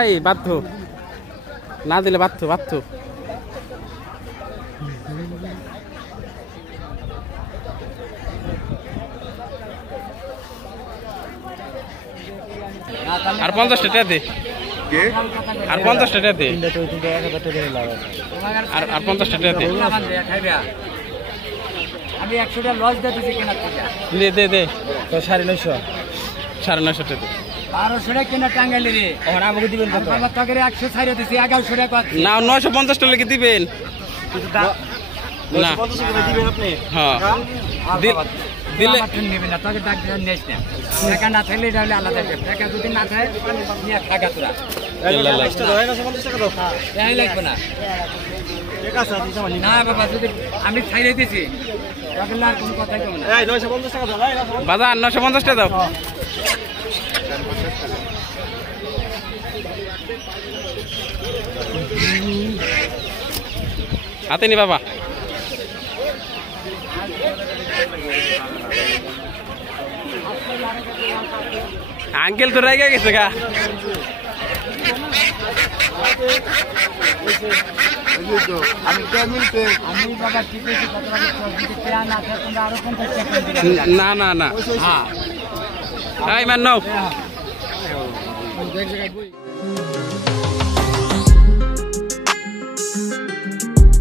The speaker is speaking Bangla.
এই বাধ্য না দিলে বাধ্য বাধ্য। আর 50 টাকা দে, আর 50 টাকা দে, আর 50 টাকা দে। আমি 100 টাকা লস দিতেছি কেনার টাকা। দে দে দে তো 950 950 টাকা। 1200 টাকা কেনা টাঙ্গাইলে রে। ওরা আমাকে দিবেন কত? আমার টাকা 100 ছাইরা দিছি 1100 টাকা। না 950 টাকা কি দিবেন? না 950 টাকা দিবেন আপনি? হ্যাঁ দিলে নেবেন না, তোকে ডাক দেন নেস না। টাকা না থাকলে এটা হলে আলাদা ব্যাপার। টাকা যদি না থাকে নিয়ে থাকা তোরা। এক্সট্রা ধরে 950 টাকা দাও। তাই লাগবে না। ঠিক আছে আপনি সামান্য। না বাবা যদি আমি ছাইরে দিছি তাহলে আর কোনো কথাই কম না। এই 950 টাকা দাও। এই 950 বাজার 950 টাকা দাও। হাতে নি বাবা। আঙ্কেল তো রেগে গেছে গা। আমি বাবা ঠিক আছে না থাকে তোমরা আরো 50 টাকা দিবেন। না না না হ্যাঁ এই ম্যান নাও।